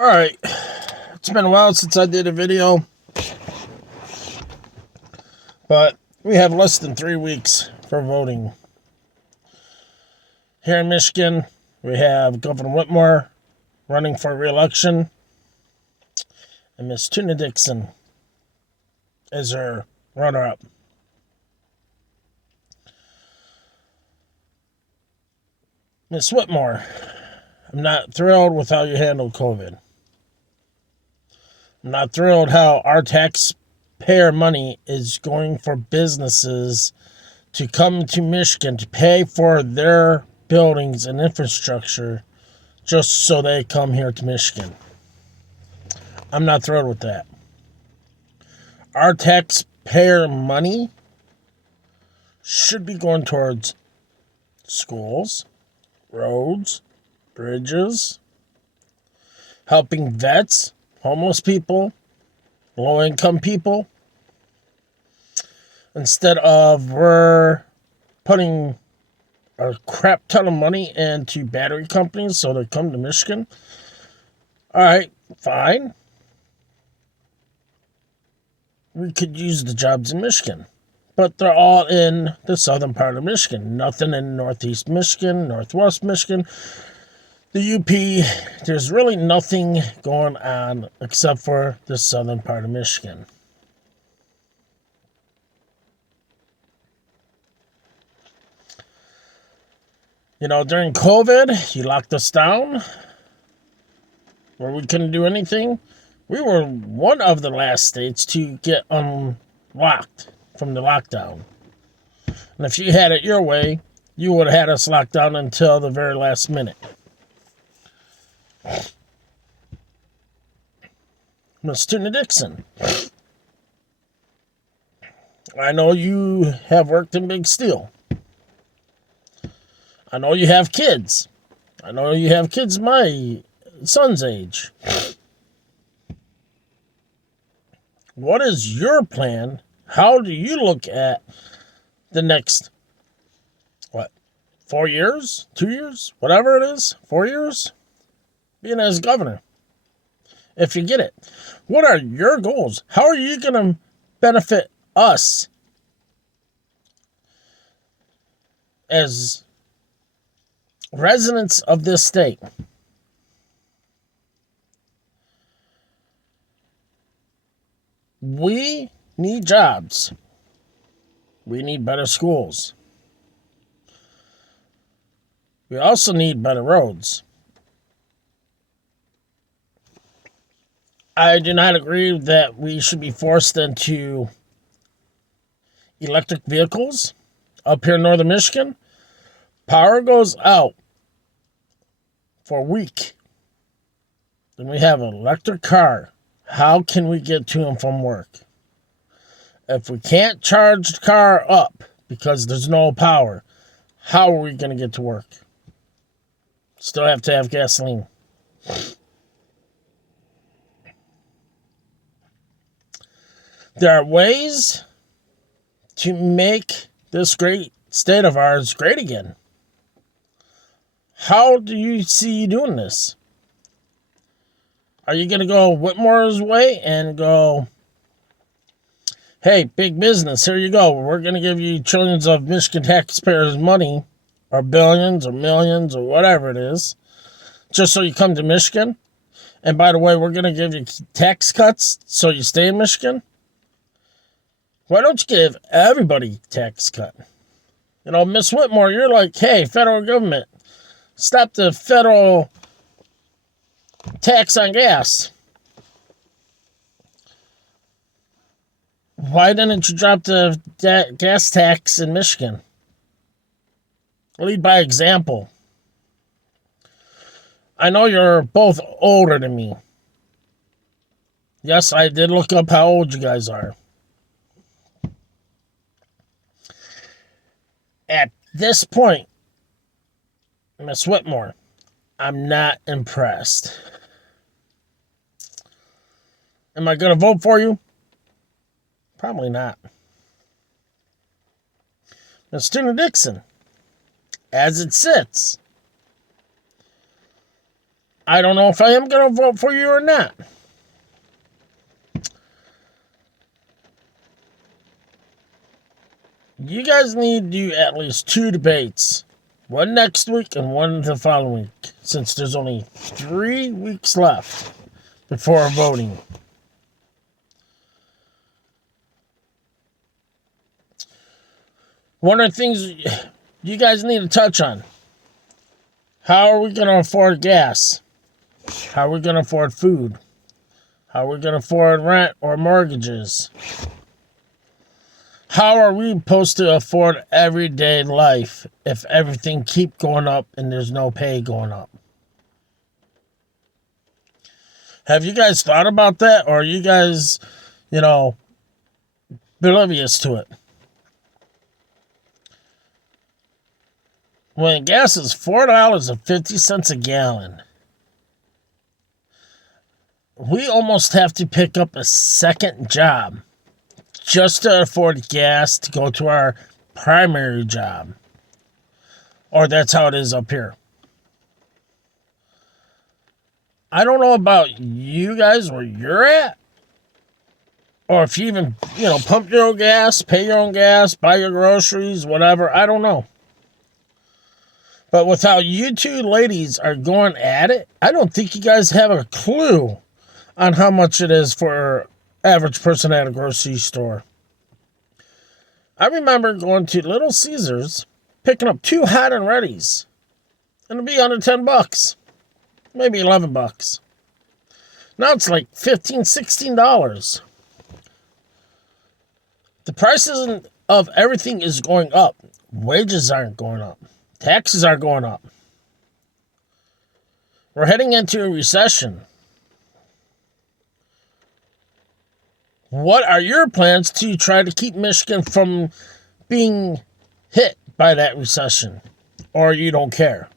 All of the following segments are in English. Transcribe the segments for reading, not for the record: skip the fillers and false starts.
Alright, it's been a while since I did a video, but we have less than 3 weeks for voting. Here in Michigan, we have Governor Whitmer running for re-election, and Miss Tuna Dixon is her runner-up. Miss Whitmer, I'm not thrilled with how you handled COVID. I'm not thrilled how our taxpayer money is going for businesses to come to Michigan to pay for their buildings and infrastructure just so they come here to Michigan. I'm not thrilled with that. Our taxpayer money should be going towards schools, roads, bridges, helping vets, homeless people, low-income people. Instead of we're putting a crap ton of money into battery companies so they come to Michigan. All right, fine. We could use the jobs in Michigan, but they're all in the southern part of Michigan. Nothing in northeast Michigan, northwest Michigan, the UP. There's really nothing going on except for the southern part of Michigan. You know, during COVID, you locked us down where we couldn't do anything. We were one of the last states to get unlocked from the lockdown. And if you had it your way, you would have had us locked down until the very last minute. Miss Tuna Dixon, I know you have worked in big steel. I know you have kids. I know you have kids my son's age. What is your plan? How do you look at the next, 4 years? 2 years? Whatever it is, 4 years? Being as governor. If you get it. What are your goals? How are you going to benefit us as residents of this state? We need jobs. We need better schools. We also need better roads. I do not agree that we should be forced into electric vehicles up here in northern Michigan. Power goes out for a week. Then we have an electric car. How can we get to and from work? If we can't charge the car up because there's no power, how are we going to get to work? Still have to have gasoline. There are ways to make this great state of ours great again. How do you see you doing this? Are you going to go Whitmer's way and go, hey, big business, here you go. We're going to give you trillions of Michigan taxpayers' money, or billions, or millions, or whatever it is, just so you come to Michigan? And by the way, we're going to give you tax cuts so you stay in Michigan? Why don't you give everybody a tax cut? You know, Miss Whitmer, you're like, hey, federal government, stop the federal tax on gas. Why didn't you drop the gas tax in Michigan? Lead by example. I know you're both older than me. Yes, I did look up how old you guys are. At this point, Miss Whitmer, I'm not impressed. Am I going to vote for you? Probably not. Miss Tuna Dixon, as it sits, I don't know if I am going to vote for you or not. You guys need to do at least 2 debates. One next week and one the following week, since there's only 3 weeks left before voting. One of the things you guys need to touch on: how are we going to afford gas? How are we going to afford food? How are we going to afford rent or mortgages? How are we supposed to afford everyday life if everything keep going up and there's no pay going up? Have you guys thought about that, or are you guys, oblivious to it? When gas is $4.50 a gallon, we almost have to pick up a second job just to afford gas to go to our primary job. Or that's how it is up here. I don't know about you guys where you're at, or if you even, pump your own gas, pay your own gas, buy your groceries, whatever. I don't know. But with how you two ladies are going at it, I don't think you guys have a clue on how much it is for average person at a grocery store. I remember going to Little Caesars, picking up 2 hot and readies, and it'd be under $10, maybe $11. Now it's like $15, $16. The prices of everything is going up. Wages aren't going up. Taxes are going up. We're heading into a recession. What are your plans to try to keep Michigan from being hit by that recession? Or you don't care?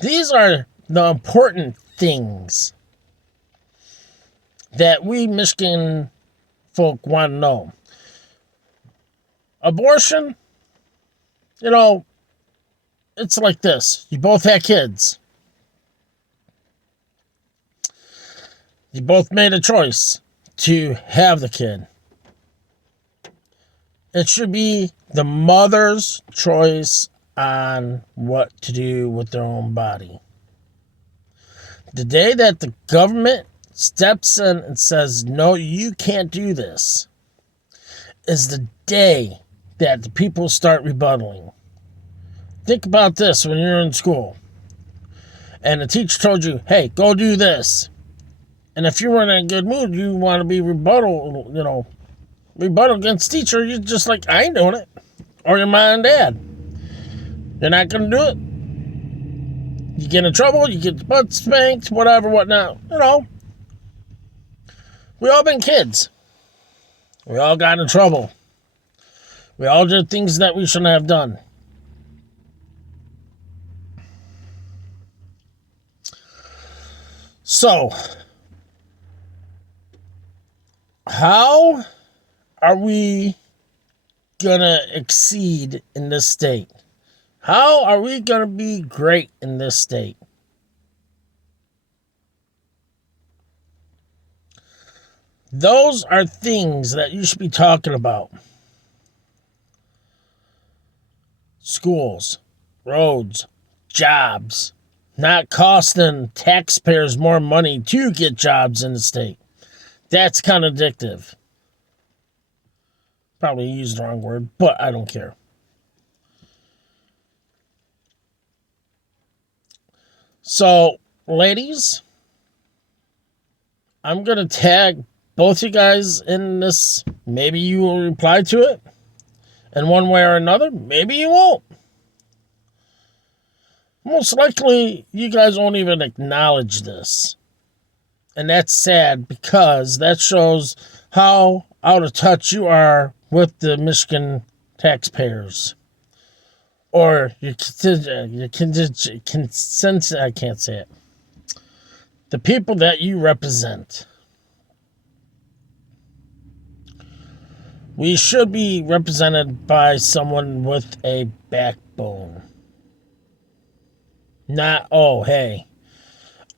These are the important things that we Michigan folk want to know. Abortion, it's like this. You both had kids. You both made a choice to have the kid. It should be the mother's choice on what to do with their own body. The day that the government steps in and says, no, you can't do this, is the day that the people start rebutting. Think about this when you're in school and the teacher told you, hey, go do this. And if you weren't in a good mood, you want to be rebuttal against teacher, you're just like, I ain't doing it. Or your mom and dad. You're not going to do it. You get in trouble, you get the butt spanked, whatever, whatnot. We all been kids. We all got in trouble. We all did things that we shouldn't have done. So, how are we going to exceed in this state? How are we going to be great in this state? Those are things that you should be talking about. Schools, roads, jobs, not costing taxpayers more money to get jobs in the state. That's contradictive. Probably used the wrong word, but I don't care. So, ladies, I'm going to tag both you guys in this. Maybe you will reply to it in one way or another. Maybe you won't. Most likely, you guys won't even acknowledge this. And that's sad because that shows how out of touch you are with the Michigan taxpayers. Or your consent, I can't say it. The people that you represent. We should be represented by someone with a backbone. Not, oh, hey,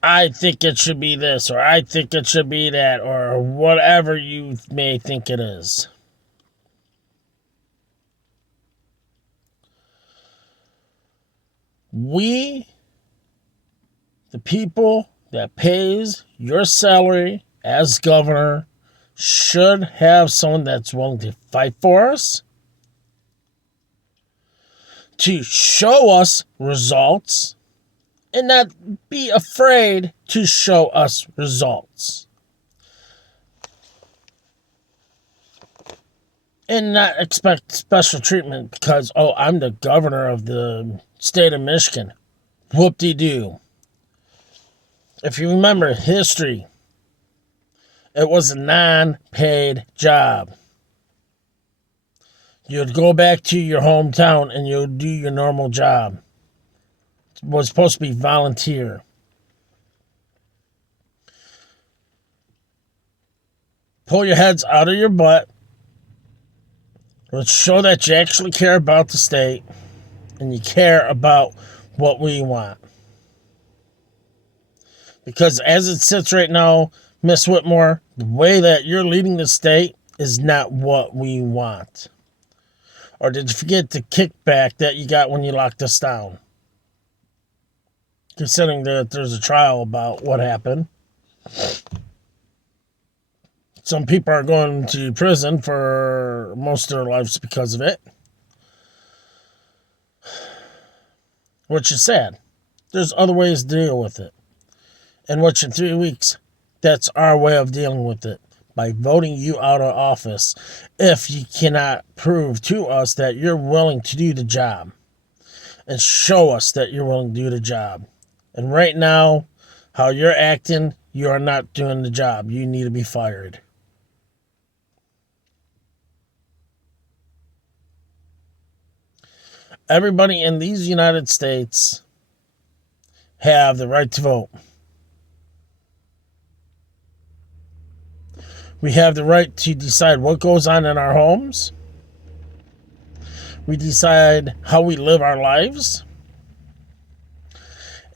I think it should be this, or I think it should be that, or whatever you may think it is. We, the people that pays your salary as governor, should have someone that's willing to fight for us, to show us results, and not be afraid to show us results. And not expect special treatment because, oh, I'm the governor of the state of Michigan. Whoop-de-doo. If you remember history, it was a non-paid job. You'd go back to your hometown and you'd do your normal job. It was supposed to be volunteer. Pull your heads out of your butt. Let's show that you actually care about the state and you care about what we want. Because as it sits right now, Miss Whitmore, the way that you're leading the state is not what we want. Or did you forget the kickback that you got when you locked us down? Considering that there's a trial about what happened. Some people are going to prison for most of their lives because of it. Which is sad. There's other ways to deal with it. And which in 3 weeks, that's our way of dealing with it. By voting you out of office if you cannot prove to us that you're willing to do the job. And show us that you're willing to do the job. And right now, how you're acting, you are not doing the job. You need to be fired. Everybody in these United States have the right to vote. We have the right to decide what goes on in our homes. We decide how we live our lives.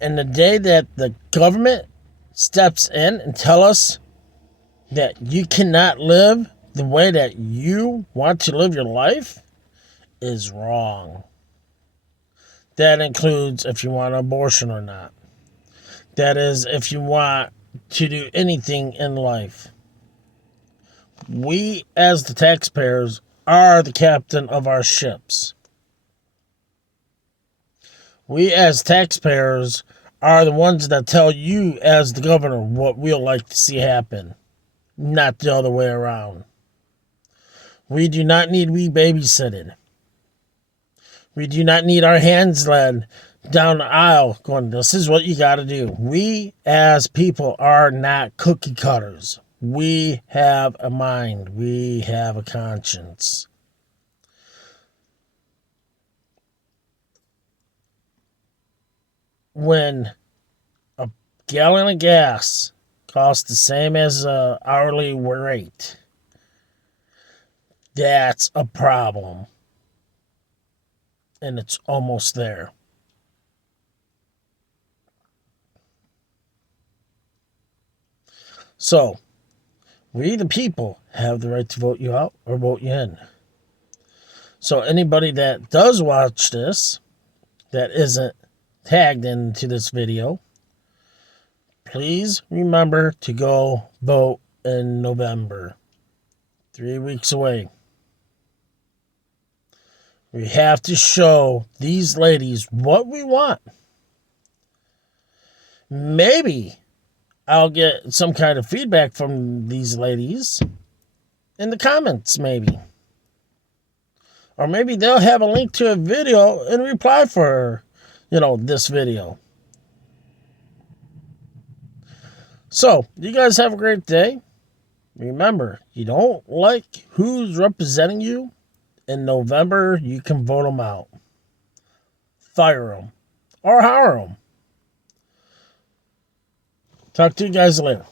And the day that the government steps in and tell us that you cannot live the way that you want to live your life is wrong. That includes if you want an abortion or not. That is if you want to do anything in life. We, as the taxpayers, are the captain of our ships. We, as taxpayers, are the ones that tell you, as the governor, what we'd like to see happen. Not the other way around. We do not need we babysitted. We do not need our hands led down the aisle going, this is what you got to do. We, as people, are not cookie cutters. We have a mind. We have a conscience. When a gallon of gas costs the same as an hourly rate, that's a problem. And it's almost there. So, we the people have the right to vote you out or vote you in. So anybody that does watch this, that isn't tagged into this video, please remember to go vote in November. 3 weeks away. We have to show these ladies what we want. Maybe I'll get some kind of feedback from these ladies in the comments, maybe. Or maybe they'll have a link to a video and reply for, this video. So, you guys have a great day. Remember, you don't like who's representing you? In November, you can vote them out. Fire them. Or hire them. Talk to you guys later.